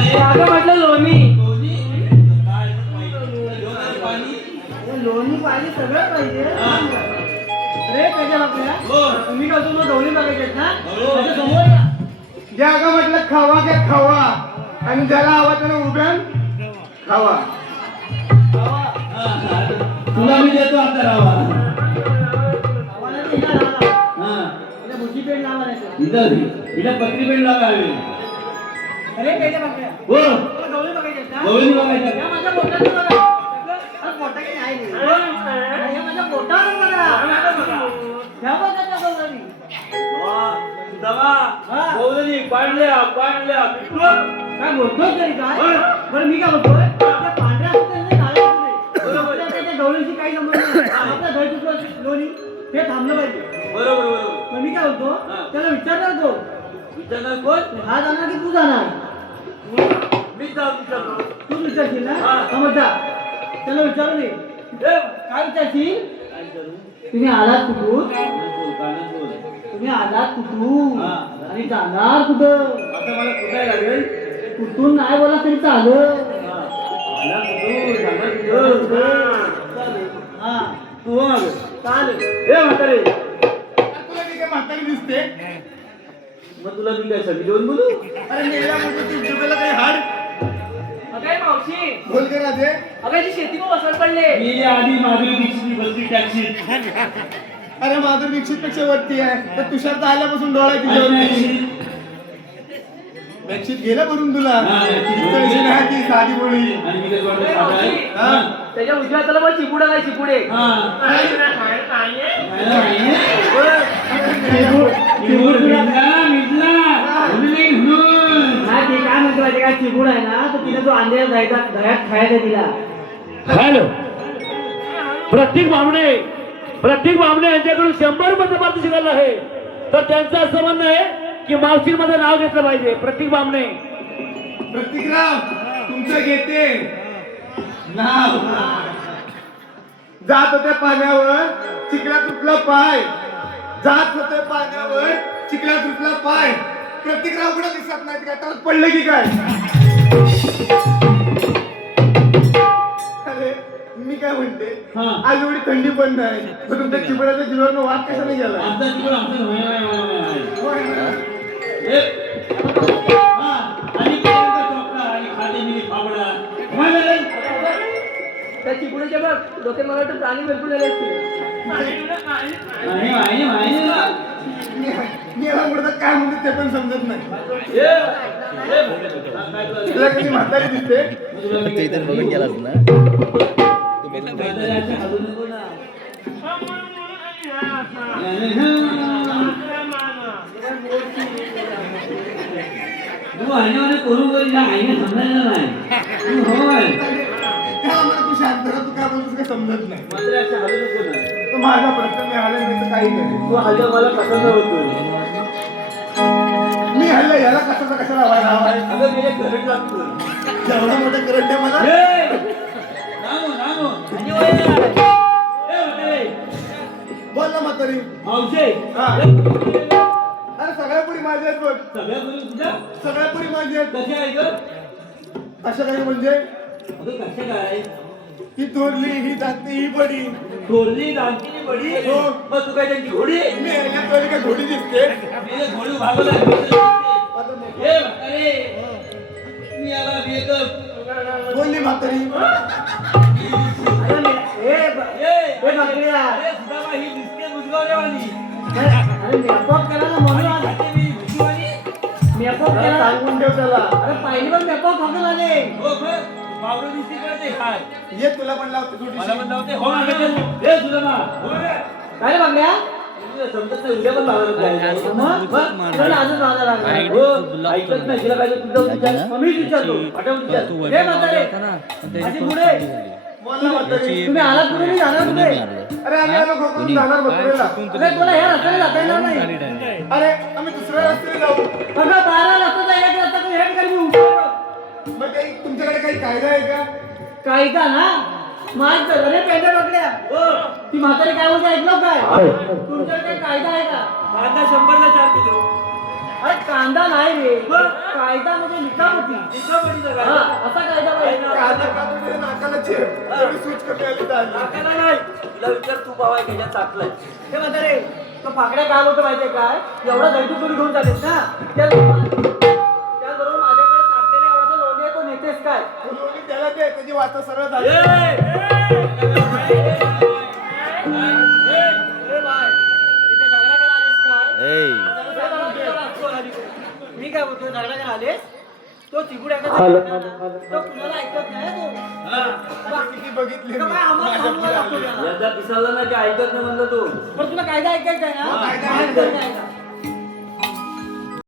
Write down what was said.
अगं म्हटलं लोणी लोणी पाहिजे सगळं पाहिजे रे त्याच्या आपल्या तुम्ही का तुम्हाला ढवळी बघायचे ना त्याच्या समोर या. जे अगं म्हटलं खावा घ्या खावा आणि ज्याला हवा त्याला उभ्या खावा. तुला मी देतो आता रावा आम्हाला ते हिला लावा. हिला भुजी पेंड लावा नाही तर. हिला पत्री पेंड लागावी. अरे त्याच्या बाकड्या हो तुला ढवळी बघायचे ना गवळणी बघायच्या. या माझ्या पोटात बघा अरे पोटा की नाही रे. या माझ्या पोटावर बघा ह्या बघा त्या गवळणी. गवळणी पाडल्या काय बोलतोय तरी काय बरं मी काय बोलतोय त्या पांढऱ्या असतात ना काळ्या असतात त्याच्या गवळीशी काही संबंध नाही. आपल्या घर तुझं लोणी हे थांबलं पाहिजे. बरोबर मग मी काय बोलतो त्याला विचारणार तो विचारणार कोण? हा जाणार की तू जाणार मी विचारतो. तूच विचारशील ना समज जा त्याला विचारू दे काय विचारशील तुम्ही आलात कुठून तुम्ही आलात कुठून आणि जाणार कुठं आता मला कुठे लागेल? कुठून नाही बोला तरी चालेल हा तू हो मागं. चालेल ए म्हातारे तुला मी काय म्हातारी दिसते? मग तुला मी काय सगळी देऊन बोलू? अरे मेला म्हणजे तू जिभेला काही हाड अगं मावशी बोल के राधे. अगं ती शेती को बसवत पडले मी आधी माधुरी दीक्षितची बसली टॅक्सी. अरे माधुरी दीक्षित पेक्षा वरती आहे तर तुषार तर आल्यापासून डोळा बेडशीट गेलं भरून तुला तळशी नाही ती साधी बोळी. आणि मी काय वाटलं साधं आहे? हा. त्याच्या उजव्या हाताला बघ चिपुडा काय चिपुडे हा. ते काय म्हणतो माहिती काय चिपुड आहे ना तर तिने जो अंधेर जायचा दह्यात खायचा तिला हॅलो प्रत्येक बामणे यांच्याकडून 100 रुपये पारितोषिक आहे. तर त्यांचं असं म्हणणं आहे की मावशीमध्ये नाव घेतलं पाहिजे. प्रत्येक बामणे प्रतीकराव तुमचं घेते नाव. जात होते पाण्यावर चिखला तुटला पाय. जात होते पाण्यावर चिखला तुटला पाय. प्रतीकराव कुठे दिसत नाही काय तर पडलं की काय? अरे मी काय म्हणते आज एवढी थंडी पण नाही तर तुमच्या चिबड्याच्या जीवावर वाद कशाने गेला? आमचा तिकडं आमचं होय ना? त्या चिपुडीच्या बघ डोके मला वाटतं प्राणी बिलकुल आले असतील मी याला मुळात काय म्हणते ते पण समजत नाही. तुला कधी म्हातारी दिसते? ते तर बघून गेलास ना. तू आईने करू करी ना आईने समजायला नाही. तू होय त्याला मला तू शांत राहा, तू काय बोलतोस काय समजत नाही. मात्र अशा हलू नको ना. तो माझा प्रश्न मी हल्ला नाही काही नाही. तू हल्ला मला पसंत होतोय. मी हल्ला याला कशाचा कशाला हवाय हवाय अगं मी एक करंट लागतो. एवढा मोठा करंट आहे मला. नामो बोल ना म्हातारी. मावशे हा. अरे सगळ्या पुरी माझ्या आहेत बघ. सगळ्या मुली तुझ्या सगळ्या पुरी माझी आहेत. कशा आहे ग? अशा काही म्हणजे अगं कशा काय? ही थोरली ही जाती ही बडी. थोरली दामची बडी. हो. मग तू काय त्यांची घोडी? मी या थोडी काय घोडी दिसते? मी एक घोडी भागवला. ए म्हातारे मी आला बेकअप. बोलली म्हातारी. अरे सुदामा ही दिसते बुजगावल्यावानी. मेकअप केला ना म्हणून मेकअप केला सांगून ठेव त्याला. अरे पहिली पण मेकअप घालून आले हो खरं बावडं दिसते कळते काय? ये तुला पण लावतो मला थोडीशी. पण लावते. हो मागे चल. ए सुदामा काय रे बघल्या तुला समजत नाही उद्या पण बाजारात जायचं. मग चल अजून राहणार लागला हो ऐकत नाही तिला काय तुझं विचार मम्मी विचारतो आठवून विचार. हे म्हातारे अशी पुढे बोल ना म्हातारी. तुम्ही आलात कुठे मी जाणार कुठे अरे आम्ही आलो खोकून जाणार बसलेला. अरे तुला ह्या रस्त्याने जाता येणार नाही अरे आम्ही दुसऱ्या रस्त्याने जाऊ. बघा 12 रस्ता जायला की रस्ता तुम्ही हेड करी उभं मग काही तुमच्याकडे काही कायदा आहे का? कायदा ना माग अरे पेंड्या बघल्या ती म्हातारी काय बोलते ऐकलं काय तुमच्याकडे काही कायदा आहे का? कांदा 100 ला 4 किलो. अरे कांदा नाही रे कायदा म्हणजे लिखापती हा, असा कायदा पाहिजे कांदा कापून तुझ्या नाकाला चेप एवढी सूच कमी आली तर आली. तुला विचार तू बाबा त्याच्यात चाकलाय हे म्हणता रे तो फाकड्या काय होतं माहितीये काय एवढा दैतुपुरी घेऊन चालेस ना त्याचबरोबर माझ्याकडे टाकलेल्या एवढं लोणी आहे तो नेतेस काय लोणी त्याला दे त्याची वाचा सरळ झाली. ए बाय इथे झगडा करायला आलेस काय ए मी काय बोलतो झगडा करायला आलेस तो चिबूड ऐकत तो कुणाला ऐकत नाही तो किती बघितली तो मी. काय आम्हाला थांबवायला लागतो त्याला. एकदा पिसाला ना ते ऐकत नाही म्हणलं तू पण तुला कायदा ऐकायचा आहे ना कायदा ऐकायचा आहे का?